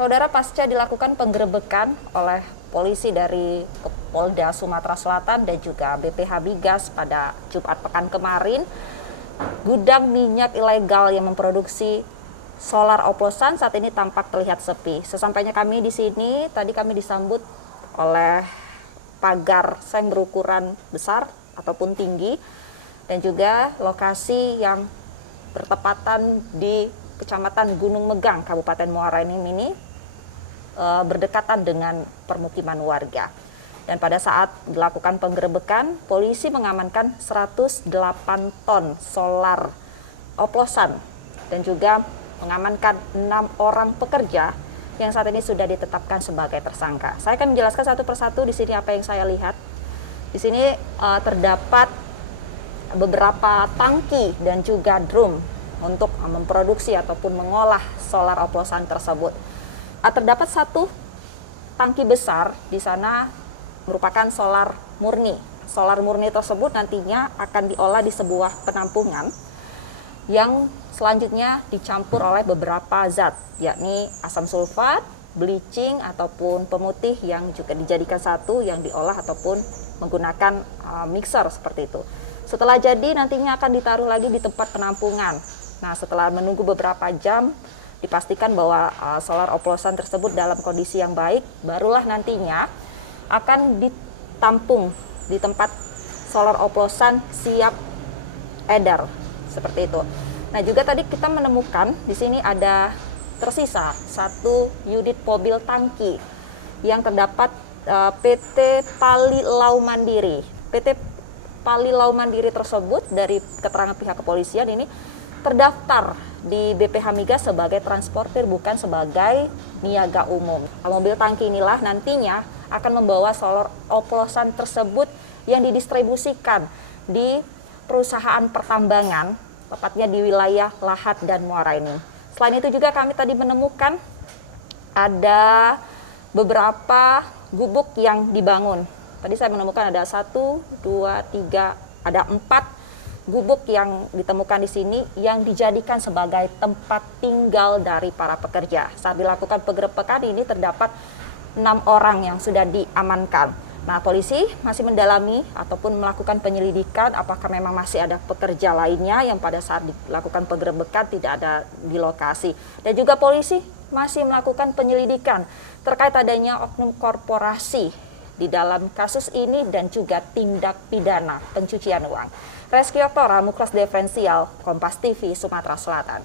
Saudara, pasca dilakukan penggerebekan oleh polisi dari Polda Sumatera Selatan dan juga BPH Migas pada Jumat pekan kemarin, gudang minyak ilegal yang memproduksi solar oplosan saat ini tampak terlihat sepi. Sesampainya kami di sini, tadi kami disambut oleh pagar seng berukuran besar ataupun tinggi, dan juga lokasi yang bertepatan di Kecamatan Gunung Megang, Kabupaten Muara Enim ini berdekatan dengan permukiman warga. Dan pada saat dilakukan penggerebekan, polisi mengamankan 108 ton solar oplosan dan juga mengamankan 6 orang pekerja yang saat ini sudah ditetapkan sebagai tersangka. Saya akan menjelaskan satu persatu di sini apa yang saya lihat. Di sini terdapat beberapa tangki dan juga drum untuk memproduksi ataupun mengolah solar oplosan tersebut. Terdapat satu tangki besar di sana merupakan solar murni. Solar murni tersebut nantinya akan diolah di sebuah penampungan yang selanjutnya dicampur oleh beberapa zat, yakni asam sulfat, bleaching ataupun pemutih yang juga dijadikan satu yang diolah ataupun menggunakan mixer seperti itu. Setelah jadi nantinya akan ditaruh lagi di tempat penampungan. Nah, setelah menunggu beberapa jam, dipastikan bahwa solar oplosan tersebut dalam kondisi yang baik, barulah nantinya akan ditampung di tempat solar oplosan siap edar, seperti itu. Nah, juga tadi kita menemukan di sini ada tersisa satu unit mobil tangki yang terdapat PT Palilau Mandiri. PT Palilau Mandiri tersebut dari keterangan pihak kepolisian ini terdaftar di BPH Migas sebagai transportir, bukan sebagai niaga umum. Mobil tangki inilah nantinya akan membawa solar oplosan tersebut yang didistribusikan di perusahaan pertambangan, tepatnya di wilayah Lahat dan Muara Enim. Selain itu juga kami tadi menemukan ada beberapa gubuk yang dibangun. Tadi saya menemukan ada 1, 2, 3, ada 4 gubuk yang ditemukan di sini yang dijadikan sebagai tempat tinggal dari para pekerja. Saat dilakukan penggerebekan ini terdapat 6 orang yang sudah diamankan. Nah, polisi masih mendalami ataupun melakukan penyelidikan apakah memang masih ada pekerja lainnya yang pada saat dilakukan penggerebekan tidak ada di lokasi. Dan juga polisi masih melakukan penyelidikan terkait adanya oknum korporasi di dalam kasus ini dan juga tindak pidana pencucian uang. Reski Oktora, Muklas Diferensial, Kompas TV, Sumatera Selatan.